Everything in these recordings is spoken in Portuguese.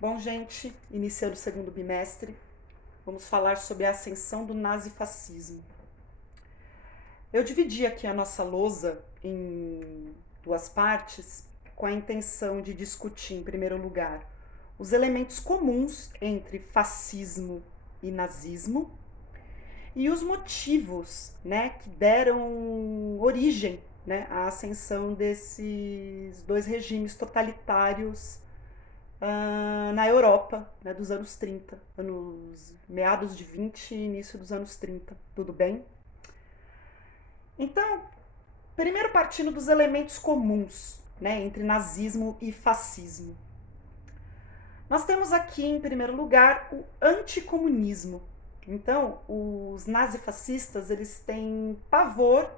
Bom, gente, iniciando o segundo bimestre, vamos falar sobre a ascensão do nazifascismo. Eu dividi aqui a nossa lousa em duas partes, com a intenção de discutir, em primeiro lugar, os elementos comuns entre fascismo e nazismo e os motivos, que deram origem, à ascensão desses dois regimes totalitários na Europa, dos anos 30, meados de 20 e início dos anos 30, tudo bem? Então, primeiro partindo dos elementos comuns, entre nazismo e fascismo. Nós temos aqui, em primeiro lugar, o anticomunismo. Então, os nazifascistas, eles têm pavor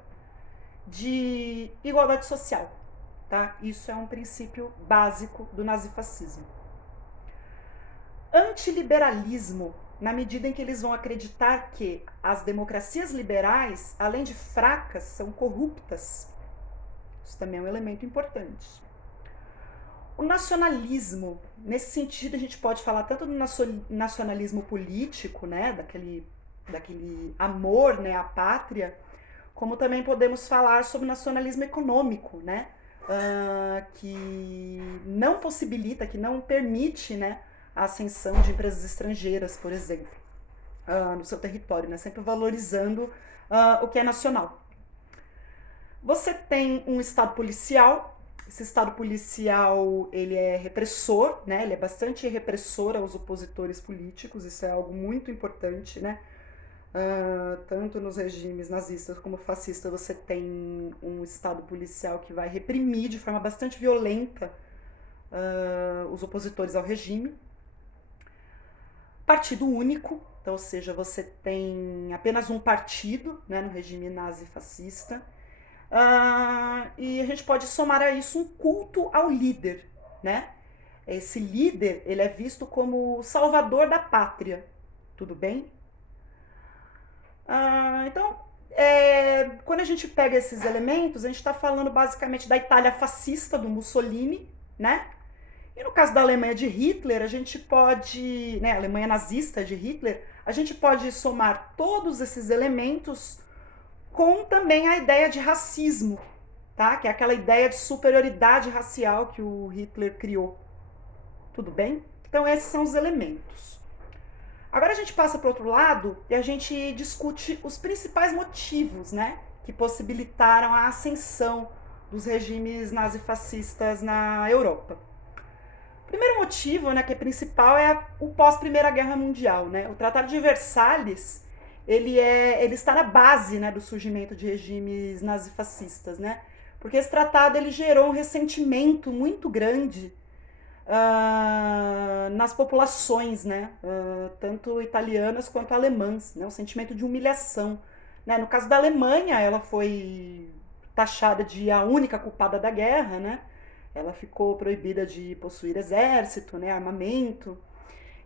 de igualdade social, tá? Isso é um princípio básico do nazifascismo. Antiliberalismo, na medida em que eles vão acreditar que as democracias liberais, além de fracas, são corruptas. Isso também é um elemento importante. O nacionalismo, nesse sentido a gente pode falar tanto do nacionalismo político, daquele amor, à pátria, como também podemos falar sobre o nacionalismo econômico, que não possibilita, que não permite, a ascensão de empresas estrangeiras, por exemplo, no seu território, sempre valorizando o que é nacional. Você tem um Estado policial. Esse Estado policial, ele é repressor, ele é bastante repressor aos opositores políticos, isso é algo muito importante, tanto nos regimes nazistas como fascistas, você tem um Estado policial que vai reprimir de forma bastante violenta os opositores ao regime. Partido único, então, ou seja, você tem apenas um partido, no regime nazi-fascista. E a gente pode somar a isso um culto ao líder, Esse líder, ele é visto como o salvador da pátria, tudo bem? Então, quando a gente pega esses elementos, a gente está falando basicamente da Itália fascista do Mussolini, E no caso da Alemanha de Hitler, a gente pode, a Alemanha nazista de Hitler, a gente pode somar todos esses elementos com também a ideia de racismo, tá? Que é aquela ideia de superioridade racial que o Hitler criou. Tudo bem? Então esses são os elementos. Agora a gente passa para o outro lado e a gente discute os principais motivos, que possibilitaram a ascensão dos regimes nazifascistas na Europa. O primeiro motivo, que é principal, é o pós-Primeira Guerra Mundial, O Tratado de Versalhes, ele está na base, do surgimento de regimes nazifascistas, Porque esse tratado ele gerou um ressentimento muito grande nas populações, tanto italianas quanto alemãs, um sentimento de humilhação. No caso da Alemanha, ela foi taxada de a única culpada da guerra, Ela ficou proibida de possuir exército, armamento.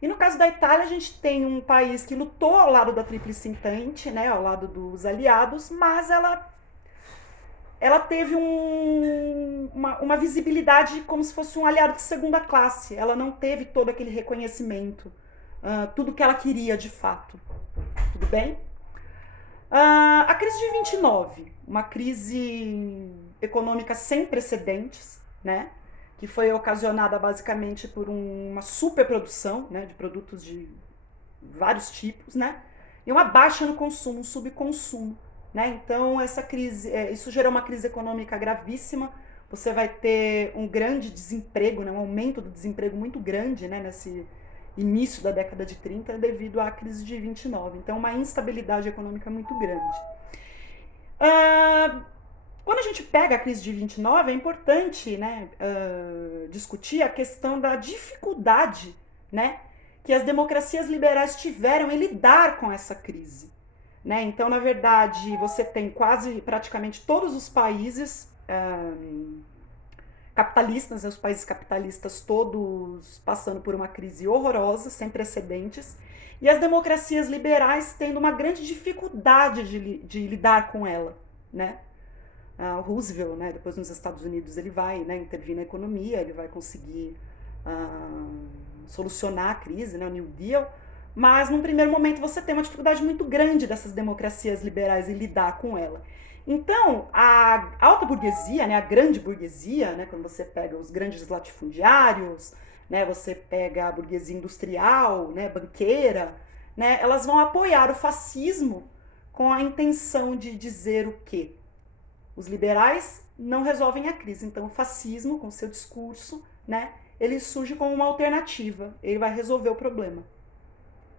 E no caso da Itália, a gente tem um país que lutou ao lado da Tríplice Entente, ao lado dos aliados, mas ela teve uma visibilidade como se fosse um aliado de segunda classe. Ela não teve todo aquele reconhecimento, tudo que ela queria de fato. Tudo bem? A crise de 29, uma crise econômica sem precedentes, que foi ocasionada basicamente por uma superprodução, de produtos de vários tipos, e uma baixa no consumo, um subconsumo, Então essa crise, isso gerou uma crise econômica gravíssima. Você vai ter um grande desemprego, um aumento do desemprego muito grande, nesse início da década de 30 devido à crise de 29. Então uma instabilidade econômica muito grande. Quando a gente pega a crise de 29, é importante discutir a questão da dificuldade que as democracias liberais tiveram em lidar com essa crise. Então, na verdade, você tem praticamente todos os países capitalistas, os países capitalistas todos passando por uma crise horrorosa, sem precedentes, e as democracias liberais tendo uma grande dificuldade de lidar com ela, o Roosevelt, depois nos Estados Unidos, ele vai intervir na economia, ele vai conseguir solucionar a crise, né, o New Deal, mas num primeiro momento você tem uma dificuldade muito grande dessas democracias liberais em lidar com ela. Então, a alta burguesia, né, a grande burguesia, né, quando você pega os grandes latifundiários, né, você pega a burguesia industrial, né, banqueira, né, elas vão apoiar o fascismo com a intenção de dizer o quê? Os liberais não resolvem a crise, então o fascismo, com seu discurso, né, ele surge como uma alternativa, ele vai resolver o problema,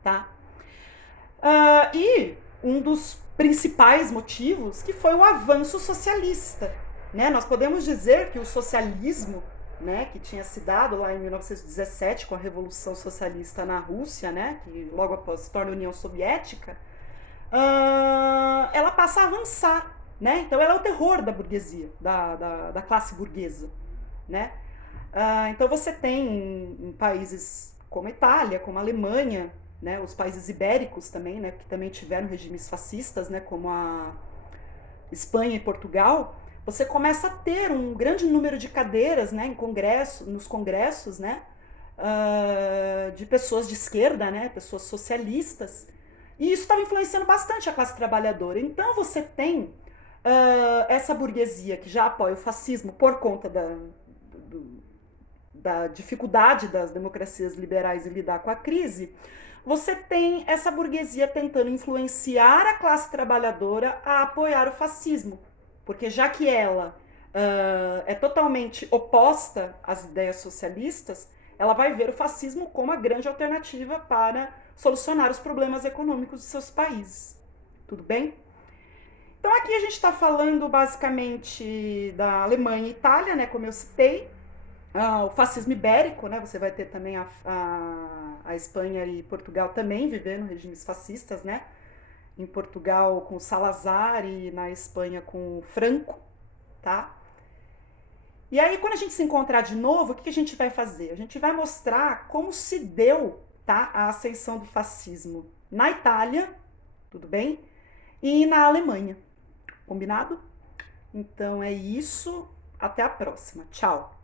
tá? E um dos principais motivos que foi o avanço socialista, né? Nós podemos dizer que o socialismo, né, que tinha se dado lá em 1917 com a Revolução Socialista na Rússia, né, que logo após se torna a União Soviética, ela passa a avançar, né? Então ela é o terror da burguesia, da classe burguesa, né? Então você tem em países como a Itália, como a Alemanha, né, os países ibéricos também, né, que também tiveram regimes fascistas, né, como a Espanha e Portugal, você começa a ter um grande número de cadeiras, né, nos congressos, né, de pessoas de esquerda, né, pessoas socialistas, e isso estava influenciando bastante a classe trabalhadora. Então você tem essa burguesia que já apoia o fascismo por conta da dificuldade das democracias liberais em lidar com a crise. Você tem essa burguesia tentando influenciar a classe trabalhadora a apoiar o fascismo, porque já que ela é totalmente oposta às ideias socialistas, ela vai ver o fascismo como a grande alternativa para solucionar os problemas econômicos de seus países. Tudo bem? Então aqui a gente está falando basicamente da Alemanha e Itália, né, como eu citei, o fascismo ibérico, né? Você vai ter também a Espanha e Portugal também vivendo regimes fascistas, né? Em Portugal com Salazar e na Espanha com Franco, tá? E aí quando a gente se encontrar de novo, o que a gente vai fazer? A gente vai mostrar como se deu, tá, a ascensão do fascismo na Itália, tudo bem? E na Alemanha, combinado? Então é isso, até a próxima, tchau!